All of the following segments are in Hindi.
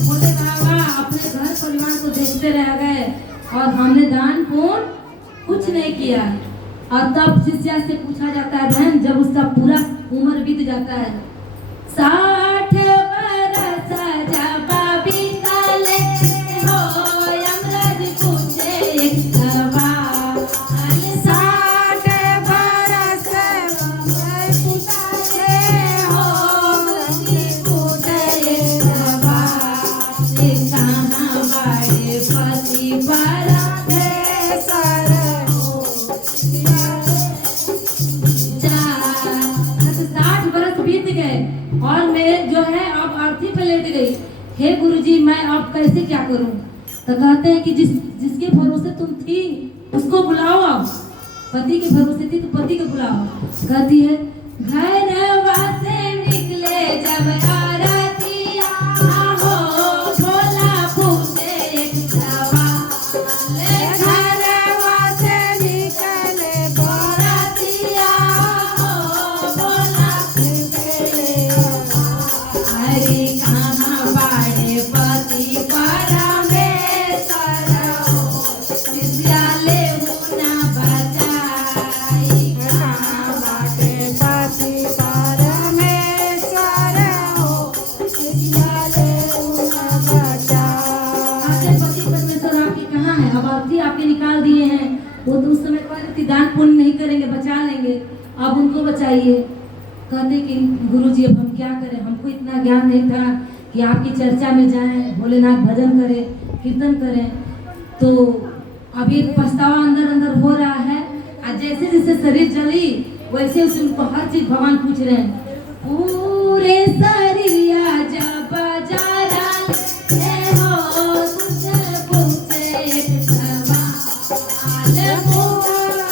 भोले बाबा अपने घर परिवार को देखते रह गए और हमने दान पुण्य कुछ नहीं किया। और तब शिष्या से पूछा जाता है बहन, जब उसका पूरा उम्र बीत जाता है, 60 बरस जब बीतले हो, यमराज पूछे एक सवाल, 60 बरस बीतले हो, पूछे एक सवाल, कहाँ बड़े पति परमेश्वर हो। 60 बरस बीत गए और मैं जो है अब अर्थी पे लेट गई। हे गुरुजी, मैं अब कैसे क्या करूं? तो कहते हैं कि जिसके भरोसे तुम थी उसको बुलाओ। अब पति के भरोसे थी तो पति को बुलाओ। कहती है घर से निकले जब आरतिया हो, भोला पूछे एक सवाल, घर से निकले आरतिया हो, भोला पूछे अरे कहाँ बाड़े पति परमेश्वर हो, विद्यालय मुना बचाई, कहाँ बाड़े पति परमेश्वर हो, विद्यालय मुना बचाई। आपके पति परमेश्वर आपके कहाँ है? अब अर्थी आपके निकाल दिए हैं। वो तो उस समय कह रहे थे दान पुण्य नहीं करेंगे, बचा लेंगे, अब उनको बचाइए। कहते कि गुरुजी अब हम क्या करें, हमको इतना ज्ञान नहीं था कि आपकी चर्चा में जाएं, भोलेनाथ भजन करें, कीर्तन करें। तो अभी पछतावा अंदर अंदर हो रहा है। और जैसे जैसे शरीर जली वैसे वैसे उनको हर चीज भगवान पूछ रहे हैं। पूरे शरीरिया जब जरा ले हो, तुझसे पूछे एक सवाल, भोला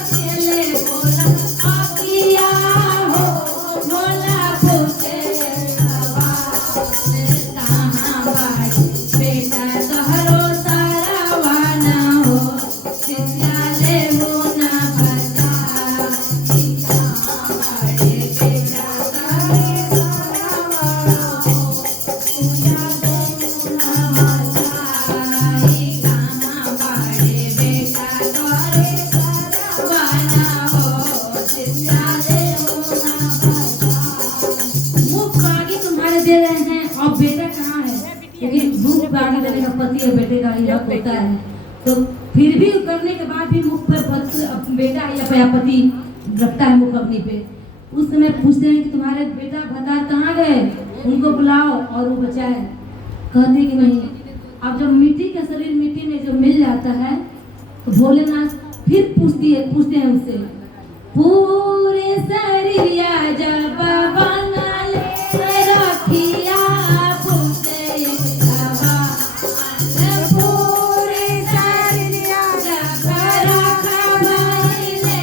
चले भोला आकिया हो, भोला पूछे एक सवाल, कहाँ बाड़ी बेटा तोहरो सरवाना हो, विद्यालय मुना बचाई, कहाँ बाड़ी बेटा तोहरो सरवाना हो, विद्यालय मुना बचाई, कहाँ बाड़ी बेटा तोहरो सरवाना हो, विद्यालय मुना बचाई। मुख बागी तुम्हारे दे रहे हैं और बेटा कहाँ है? क्योंकि मुख बागी देने का पति और बेटे का ही हक होता है। तो फिर भी करने के बाद भी मुख पर बेटा या पति रखता है मुख अपनी पे। उस समय पूछते हैं कि तुम्हारे बेटा भतार कहाँ गए, उनको बुलाओ और वो बचाए। कहते कि नहीं। अब जब मिट्टी का शरीर मिट्टी में जब मिल जाता है तो भोलेनाथ फिर पूछते हैं उससे, पूरे शरीरिया जब बनल रखिया, पूछे एक सवाल, पूरे शरीरिया जब रखबैले,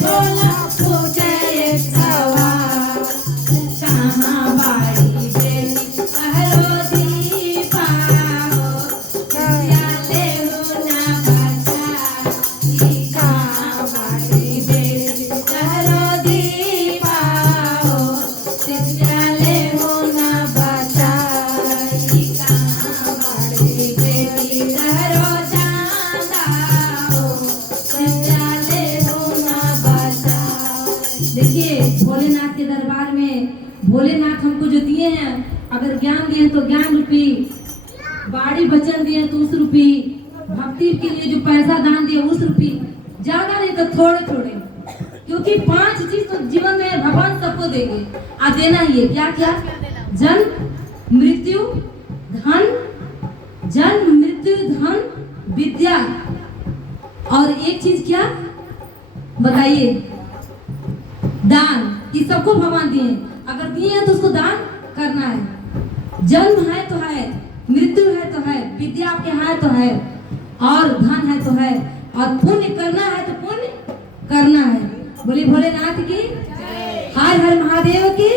भोला पूछे एक सवाल, कहाँ बाड़ी बेटी तोहरो दीपा हो, विद्यालय मुना बचाई, कहाँ बाड़ी बेटी तोहरो दीपा हो, विद्यालय मुना बचाई, कहाँ बाड़ी बेटी तोहरो चांदा हो, विद्यालय मुना बचाई। देखिए भोलेनाथ के दरबार में भोलेनाथ हमको जो दिए हैं, अगर ज्ञान दिए तो ज्ञान रूपी, बाड़ी वचन दिए तो उस रूपी, भक्ति के लिए जो पैसा दान दिए उस रूपी, ज्यादा नहीं तो थोड़े थोड़े। क्योंकि 5 चीज तो जीवन में भगवान सबको देंगे, आ देना ही है। क्या क्या? जन्म मृत्यु धन, जन्म मृत्यु धन विद्या, और एक चीज क्या बताइए? दान। ये सबको भगवान दिए हैं। अगर दिए हैं तो उसको दान करना है। जन्म है तो है, मृत्यु है तो है, विद्या आपके है तो है, और धन है तो है, और पुण्य करना है तो पुण्य करना है। बोले भोलेनाथ की, हर हर महादेव की।